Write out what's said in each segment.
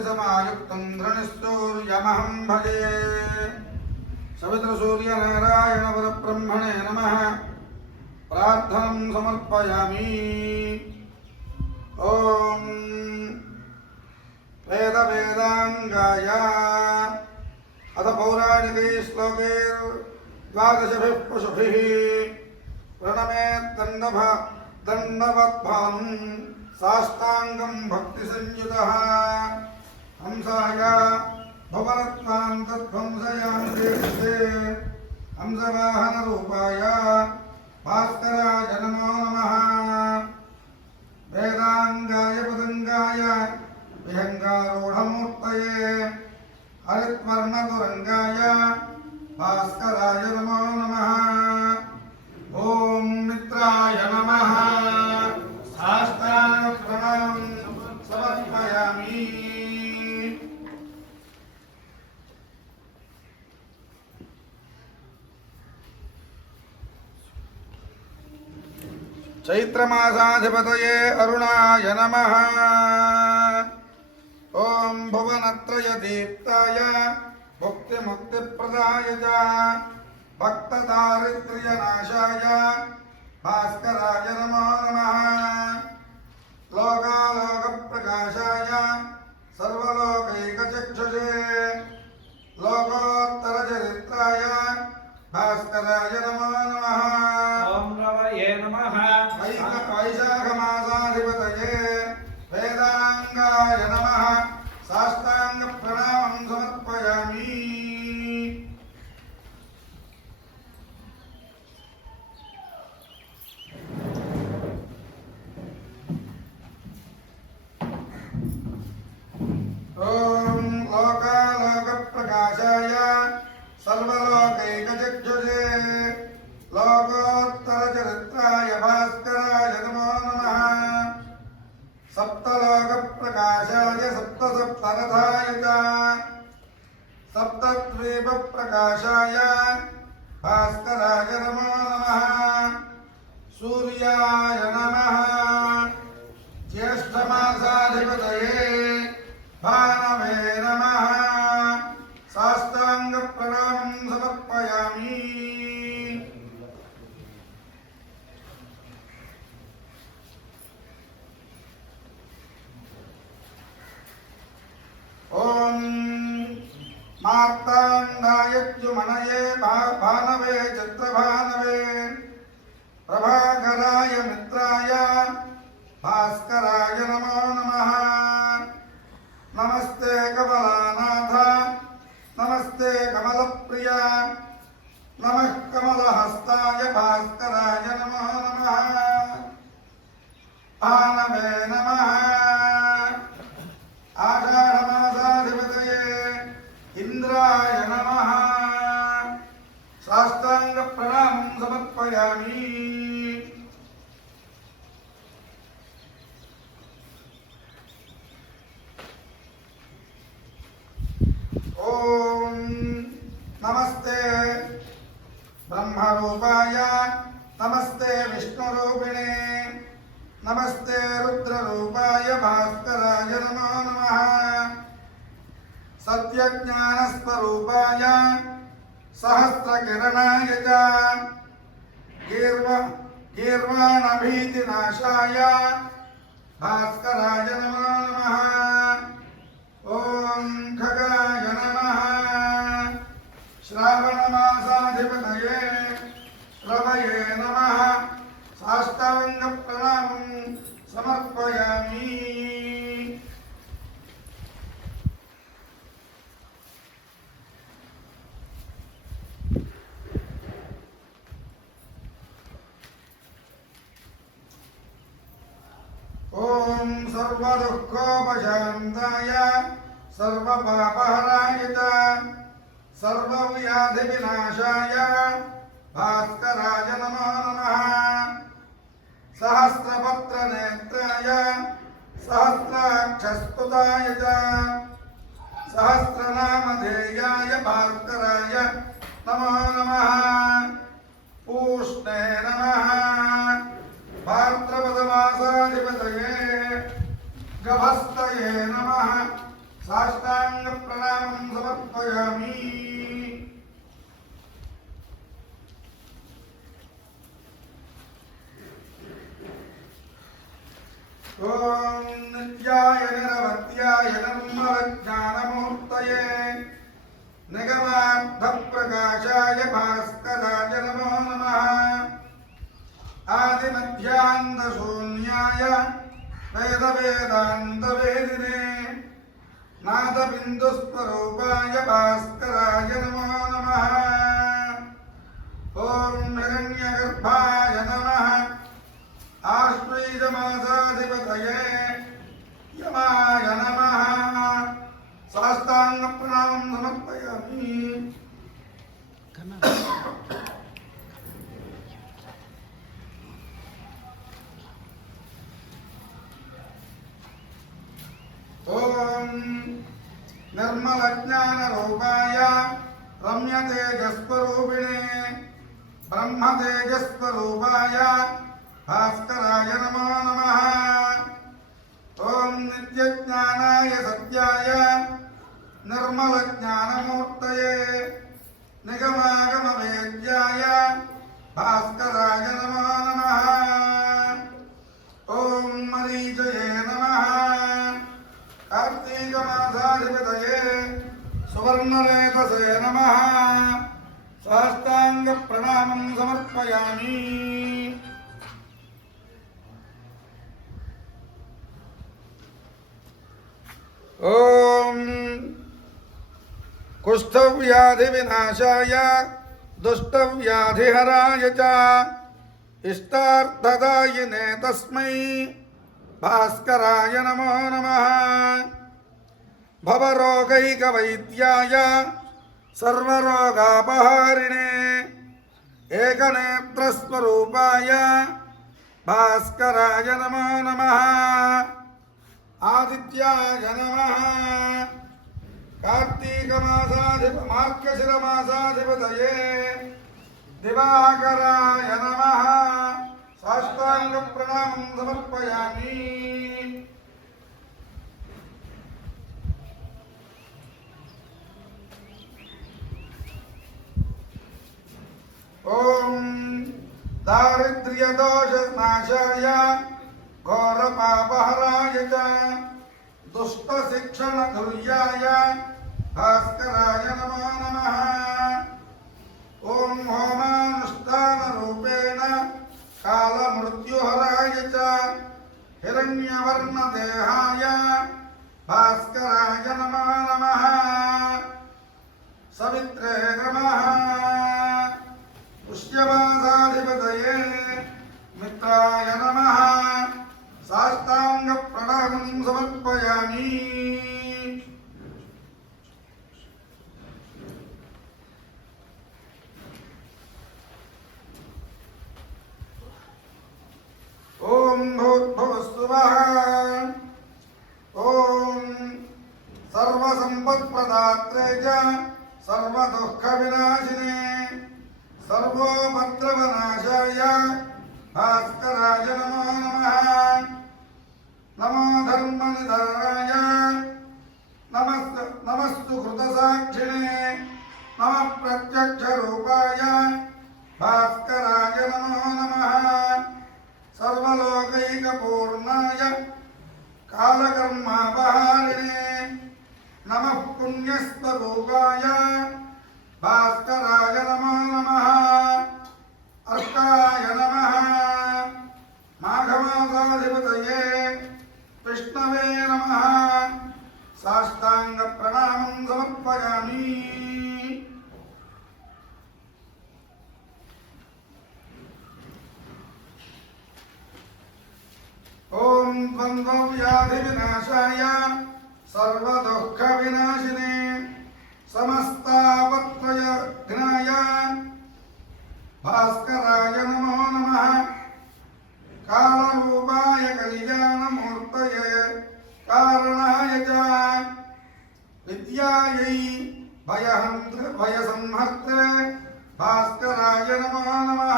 शक्तिसमायुक्तं धृणिसूर्यमहं भजे सवितृसूर्यनारायणवरब्रह्मणे नमः प्रार्थनं समर्पयामि। ॐ वेदवेदाङ्गाय अथ पौराणिके श्लोके द्वादशभिः पशुभिः प्रणमेत् दण्डवद्भानुं साष्टाङ्गं भक्तिसंयुतः हंसाय भवरत्वान् तद्ध्वंसयान्ते हंसवाहनरूपाय भास्कराय नमो नमः। वेदाङ्गाय पतङ्गाय विहङ्गारूढमूर्तये हरित्वर्णतुरङ्गाय भास्कराय नमो नमः। ॐ मित्राय नमः साष्टाङ्गप्रणामं समर्पयामि। चैत्रमासाधिपतये अरुणाय नमः। ॐ भुवनत्रयदीप्ताय भुक्तिमुक्तिप्रदाय च भक्तदारिद्र्यनाशाय भास्कराय नमो नमः। लोकालोकप्रकाशाय सर्वलोकैकचक्षुषे लोकोत्तरचरित्राय भास्कराय नमो नमः। ॐ रवये नमः। वैशाखमासाधिपतये वेदाङ्गाय नमः साष्टाङ्गप्रणामं समर्पयामि। ॐ लोकालोकप्रकाशाय सर्वलोकैकचक्षुषे लोकोत्तरचरित्राय भास्कराय नमो नमः। सप्तलोकप्रकाशाय सप्तसप्तरथाय च सप्तद्वीपप्रकाशाय भास्कराय नमो नमः। सूर्याय नमः। ज्येष्ठमासाधिपतये भानवे नमः साष्टाङ्गप्रणामं समर्पयामि। ॐ मार्ताण्डायद्युमनये भानवे चित्रभानवे प्रभाकराय मित्राय भास्कराय नमो नमः। नमस्ते कमलानाथ नमस्ते कमलप्रिय नमः कमलहस्ताय भास्कराय नमो नमः। भानवे नमः। आषाढमासाधिपतये इन्द्राय नमः साष्टाङ्गप्रणामं समर्पयामि। ॐ नमस्ते ब्रह्मरूपाय नमस्ते विष्णुरूपिणे नमस्ते रुद्ररूपाय भास्कराय नमो नमः। सत्यज्ञानस्वरूपाय सहस्रकिरणाय च गीर्वाणभीतिनाशाय भास्कराय नमो नमः। ॐ खगाय नमः। श्रावणमासाधिपतये श्रवये नमः साष्टाङ्गप्रणामं समर्पयामि। ॐ सर्वदुःखोपशान्ताय सर्वपापहराय च सर्वव्याधिविनाशाय भास्कराय नमो नमः। सहस्रपत्रनेत्राय सहस्राक्षस्तुताय च सहस्रनामधेयाय भास्कराय नमो नमः। पूष्णे नमः। भाद्रपदमासाधिपतये गभस्तये नमः సాష్టాంగ ప్రణామం సమర్పయామి. ఓం నిత్యాయ నిరవత్యాయ నిర్మలజ్ఞానమూర్తయే నిగమార్థప్రకాశాయ భాస్కరాయ నమో నమః. ఆదిమధ్యాంతశూన్యాయ వేదవేదాంతవేదినే నాదబిందుస్వరూపాయ భాస్కరాయ నమో నమః. ఓం హిరణ్యగర్భాయ నమః. ఆశ్వయుజమాసాధిపతయే యమాయ నమః. సాష్టాంగ ప్రణామం సమర్పయామి. ఓం నిర్మలజ్ఞానరూపాయ రమ్యతేజస్వరూపిణే బ్రహ్మతేజస్వరూపాయ భాస్కరాయ నమో నమః. ఓం నిత్యజ్ఞానాయ సత్యాయ నిర్మలజ్ఞానమూర్తయే నిగమాగమవేద్యాయ భాస్కరాయ నమో నమః. ఓం మరీచయే నమః. కార్తీకమాసాధిపతయే సువర్ణరేతసే నమః. సాష్టాంగ ప్రణామం సమర్పయామి. ఓం కుష్ఠవ్యాధి వినాశాయ దుష్టవ్యాధిహరాయ చ ఇష్టార్థదాయినే తస్మై భాస్కరాయ నమో నమః. భవరోగైకవైద్యాయ సర్వరోగాపహారిణే ఏకనేత్రస్వరూపాయ భాస్కరాయ నమో నమః. ఆదిత్యాయ నమః. మార్గశిరమాసాధిపతయే దివాకరాయ నమః. సాష్టాంగ ప్రణామం సమర్పయామి. ఓం దారిద్ర్యదోషనాశాయ ఘోరపాపహరాయ చ దుష్టశిక్షణధుర్యాయ భాస్కరాయ నమో నమః. ఓం హోమానుష్ఠానరూపేణ కాలమృత్యుహరాయ చ హిరణ్యవర్ణదేహాయ భాస్కరాయ నమో నమః. సవిత్రే నమః. పుష్యమాసాధిపతయే మిత్రాయ నమః. సాష్టాంగ ప్రణామం సమర్పయామి. ఓం భూర్భువస్సువః. ఓం సర్వసంపత్ప్రదాత్రే చ సర్వదుఃఖవినాశినే సర్వోపద్రవనాశాయ భాస్కరాయ నమో నమః. నమో ధర్మనిధరాయ నమస్తు కృతసాక్షిణే నమః ప్రత్యక్షరూపాయ భాస్కరాయ నమో నమః. సర్వలోకైకపూర్ణాయ కాలకర్మాపహారిణే నమః పుణ్యస్వరూపాయ భాస్కరాయ నమో నమః. అర్కాయ నమః. మాఘమాసాధిపతయే విష్ణవే నమః. సాష్టాంగ ప్రణామం సమర్పయామి. ఓం ద్వంద్వవ్యాధి వినాశాయ సర్వదుఃఖ వినాశినే సమస్తాపత్రయఘ్నాయ భాస్కరాయ నమో నమః. కాలరూపాయ కళ్యాణమూర్తయే కారణాయ చ విద్యాయై భయసంహర్తే భాస్కరాయ నమో నమః.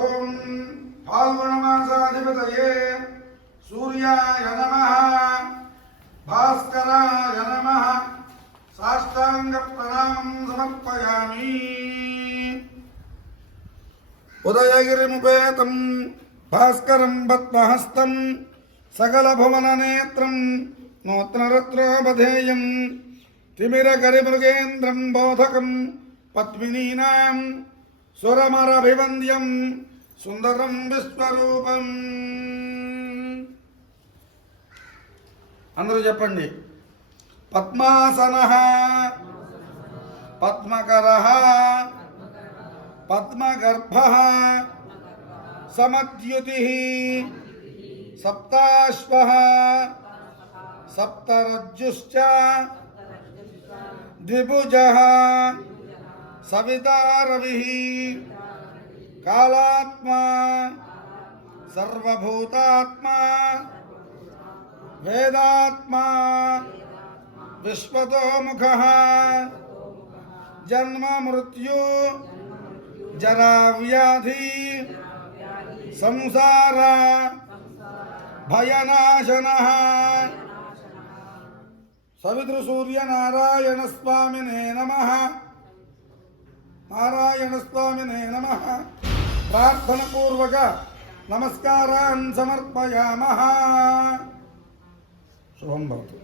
ఓం ఫాల్గుణమాసాధిపతయే సూర్యాయ నమః. ఉదయగిరిముపేతం భాస్కరం పద్మహస్తం సకలభువననేత్రం నూత్నరత్నోపధేయం తిమిరకరిమృగేంద్రం బోధకం పద్మినీనాం సురమరభివంద్యం సుందరం విశ్వరూపం. అందరూ చెప్పండి. పద్మాసనః పద్మకరః పద్మగర్భః సమద్యుతిః సప్తాశ్వః సప్తరజ్జుశ్చ ద్విభుజః సవితా రవిః కాలాత్మా సర్వభూతాత్మా వేదాత్మా విశ్వతోముఖః జన్మ మృత్యు జరా వ్యాధి సంసార భయనాశనః సవితృసూర్యనారాయణ స్వామినే నమః. నారాయణ స్వామినే నమః. ప్రార్థనపూర్వక నమస్కారాన్ సమర్పయామః. శుభం భవతు.